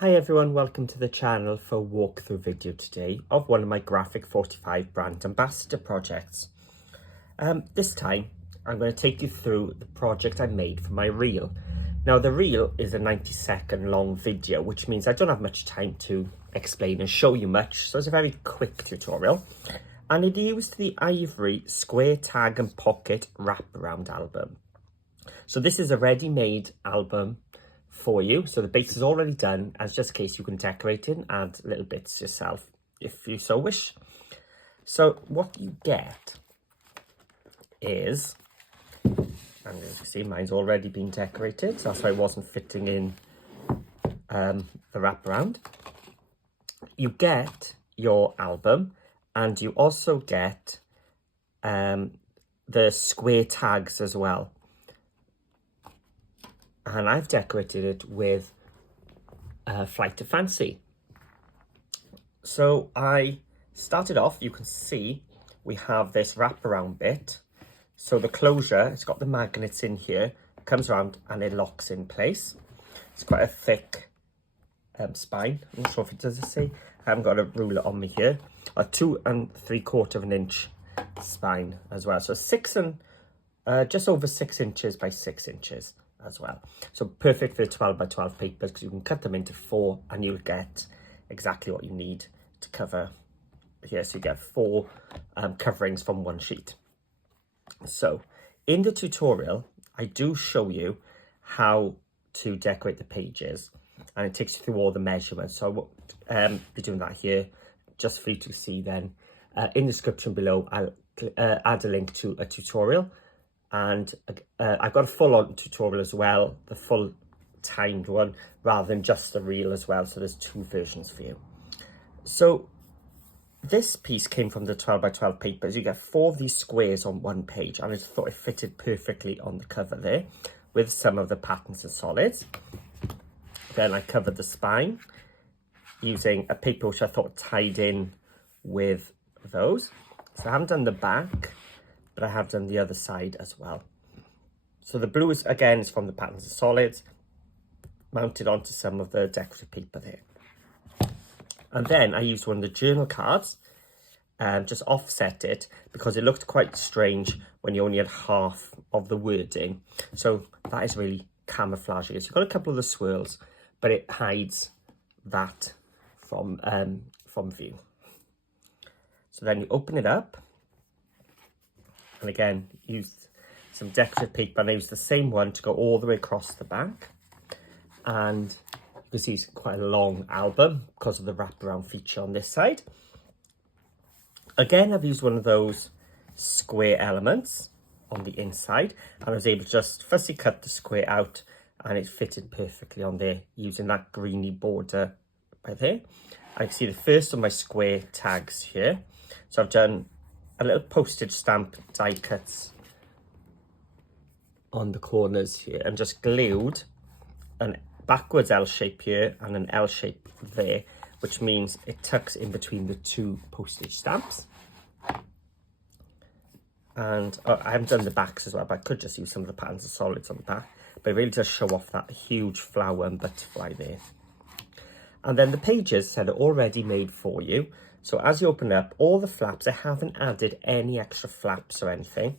Hi everyone, welcome to the channel for a walkthrough video today of one of my Graphic 45 brand ambassador projects. This time I'm going to take you through the project I made for my reel. Now the reel is a 90-second long video, which means I don't have much time to explain and show you much, so it's a very quick tutorial. And it used the Ivory Square Tag and Pocket Wraparound album. So this is a ready-made album for you, so the base is already done, as just in case you can decorate it and add little bits yourself if you so wish. So what you get is, and as you can see, mine's already been decorated, so that's why it wasn't fitting in the wraparound. You get your album, and you also get the square tags as well. And I've decorated it with Flight of Fancy. So I started off, you can see we have this wraparound bit. So the closure, it's got the magnets in here, comes around and it locks in place. It's quite a thick spine. I'm not sure if it does say. I haven't got a ruler on me here. A 2 3/4 inch spine as well. So just over 6 inches by 6 inches. As well, so perfect for 12 by 12 papers, because you can cut them into 4 and you'll get exactly what you need to cover here. So you get 4 coverings from one sheet. So in the tutorial I do show you how to decorate the pages, and it takes you through all the measurements, so I won't be doing that here, just for you to see. Then in the description below I'll add a link to a tutorial. And I've got a full-on tutorial as well, the full timed one, rather than just the reel as well. So there's 2 versions for you. So this piece came from the 12 by 12 papers. You get 4 of these squares on one page, and I just thought it fitted perfectly on the cover there with some of the patterns and solids. Then I covered the spine using a paper which I thought tied in with those. So I haven't done the back, but I have done the other side as well. So the blue is, again, is from the patterns and solids, mounted onto some of the decorative paper there. And then I used one of the journal cards and just offset it, because it looked quite strange when you only had half of the wording. So that is really camouflaging it. So you've got a couple of the swirls, but it hides that from view. So then you open it up, and again used some decorative paper, and I used the same one to go all the way across the back. And you can see it's quite a long album because of the wraparound feature on this side. Again, I've used one of those square elements on the inside, and I was able to just fussy cut the square out, and it fitted perfectly on there using that greeny border by there. I can see the first of my square tags here. So I've done a little postage stamp die cuts on the corners here, and just glued an backwards L shape here and an L shape there, which means it tucks in between the 2 postage stamps. And I haven't done the backs as well, but I could just use some of the patterns and solids on the back, but it really does show off that huge flower and butterfly there. And then the pages said are already made for you. So as you open up, all the flaps, I haven't added any extra flaps or anything.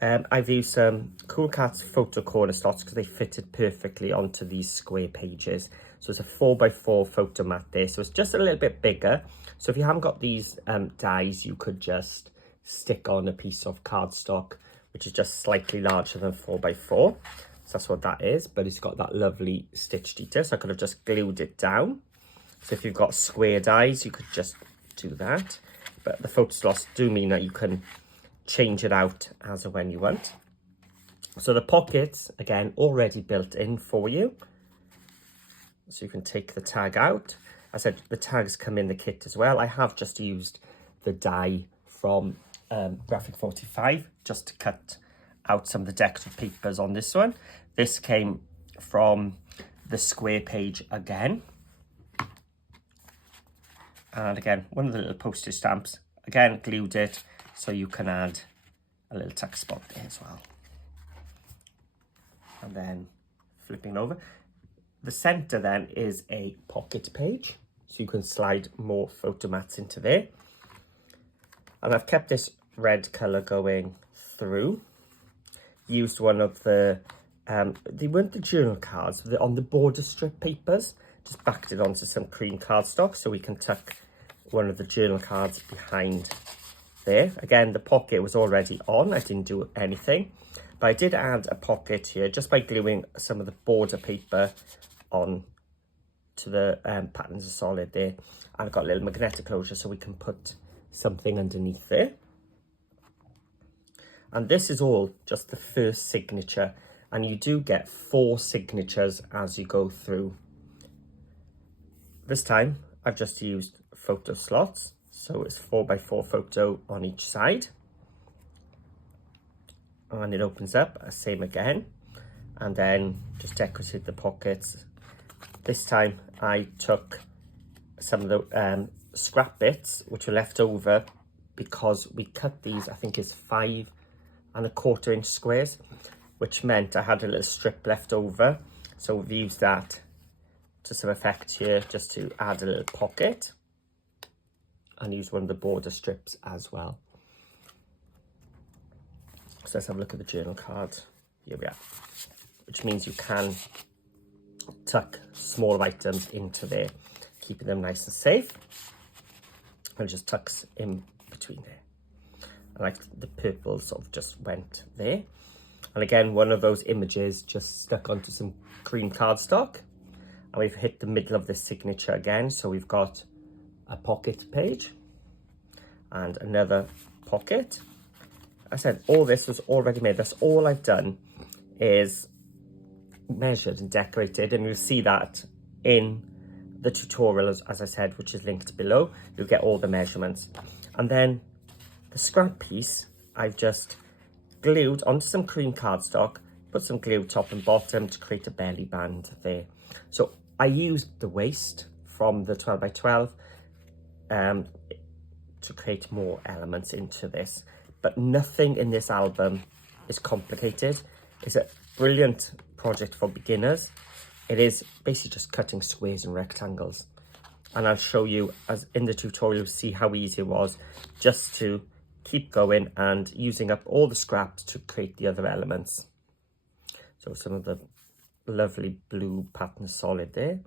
I've used some Cool Cats photo corner slots because they fitted perfectly onto these square pages. So it's a 4x4 photo mat there. So it's just a little bit bigger. So if you haven't got these dies, you could just stick on a piece of cardstock, which is just slightly larger than 4x4. So that's what that is. But it's got that lovely stitch detail. So I could have just glued it down. So if you've got square dies, you could just do that. But the photo slots do mean that you can change it out as and when you want. So the pockets, again, already built in for you. So you can take the tag out. I said the tags come in the kit as well. I have just used the die from Graphic 45 just to cut out some of the decorative papers on this one. This came from the square page again. And again, one of the little postage stamps, again, glued it so you can add a little tuck spot there as well. And then flipping over, the center then is a pocket page, so you can slide more photo mats into there. And I've kept this red colour going through. Used one of the, they weren't the journal cards, they're on the border strip papers. Just backed it onto some cream cardstock so we can tuck one of the journal cards behind there. Again, the pocket was already on, I didn't do anything. But I did add a pocket here just by gluing some of the border paper on to the Patterns Are Solid there. And I've got a little magnetic closure so we can put something underneath there. And this is all just the first signature, and you do get 4 signatures as you go through. This time I've just used photo slots, so it's 4x4 photo on each side. And it opens up, same again, and then just decorated the pockets. This time I took some of the scrap bits which were left over because we cut these, I think it's 5 1/4 inch squares, which meant I had a little strip left over, so we've used that to some effect here just to add a little pocket, and use one of the border strips as well. So let's have a look at the journal card. Here we are, which means you can tuck small items into there, keeping them nice and safe. And it just tucks in between there. I like the purple sort of just went there. And again, one of those images just stuck onto some cream cardstock. And we've hit the middle of the signature again. So we've got a pocket page and another pocket. I said all this was already made. That's all I've done is measured and decorated. And you'll see that in the tutorial, as I said, which is linked below. You'll get all the measurements. And then the scrap piece, I've just glued onto some cream cardstock, put some glue top and bottom to create a belly band there. So I used the waist from the 12x12 to create more elements into this, but nothing in this album is complicated. It's a brilliant project for beginners. It is basically just cutting squares and rectangles. And I'll show you, as in the tutorial, see how easy it was just to keep going and using up all the scraps to create the other elements. So some of the lovely blue Patterns Are Solid there.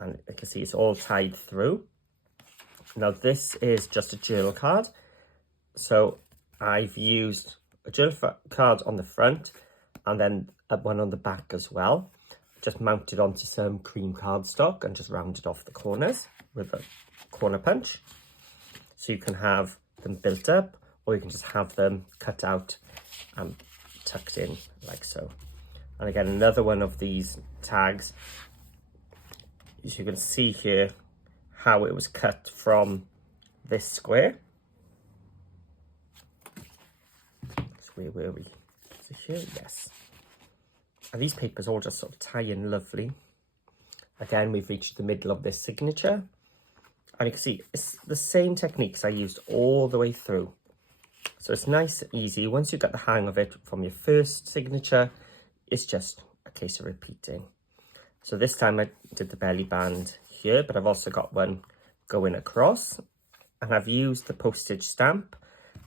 And you can see it's all tied through. Now this is just a journal card. So I've used a journal card on the front and then one on the back as well. Just mounted onto some cream cardstock and just rounded off the corners with a corner punch. So you can have them built up, or you can just have them cut out and tucked in like so. And again, another one of these tags, as you can see here, how it was cut from this square. So where were we? So here, yes. And these papers all just sort of tie in lovely. Again, we've reached the middle of this signature. And you can see it's the same techniques I used all the way through. So it's nice and easy. Once you get the hang of it from your first signature, it's just a case of repeating. So this time I did the belly band here, but I've also got one going across. And I've used the postage stamp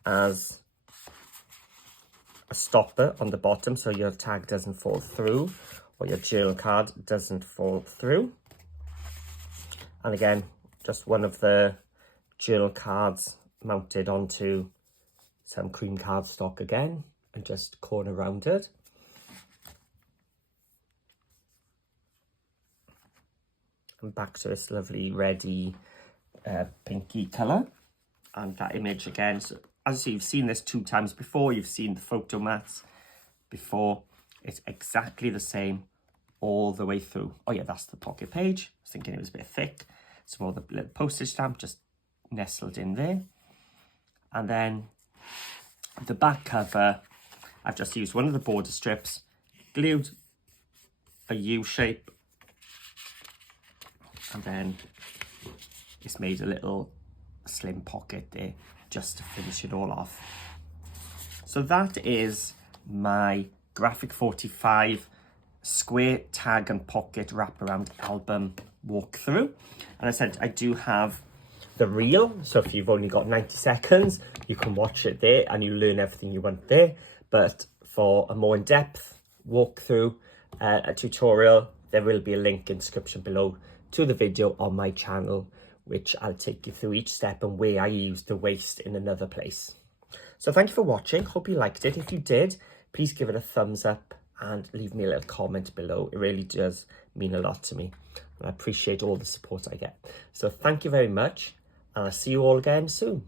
as a stopper on the bottom so your tag doesn't fall through or your journal card doesn't fall through. And again, just one of the journal cards mounted onto some cream cardstock again and just corner rounded. And back to this lovely reddy pinky colour. And that image again, so as you see, you've seen this 2 times before, you've seen the photo mats before. It's exactly the same all the way through. Oh yeah, that's the pocket page. I was thinking it was a bit thick. Some more the little postage stamp just nestled in there. And then the back cover, I've just used one of the border strips, glued a U shape, and then it's made a little slim pocket there just to finish it all off. So that is my Graphic 45 square tag and pocket wraparound album walkthrough. And I said I do have the reel, so if you've only got 90 seconds, you can watch it there and you learn everything you want there. But for a more in-depth walkthrough, a tutorial, there will be a link in the description below to the video on my channel, which I'll take you through each step and where I use the waste in another place. So thank you for watching. Hope you liked it. If you did, please give it a thumbs up and leave me a little comment below. It really does mean a lot to me. And I appreciate all the support I get. So thank you very much, and I'll see you all again soon.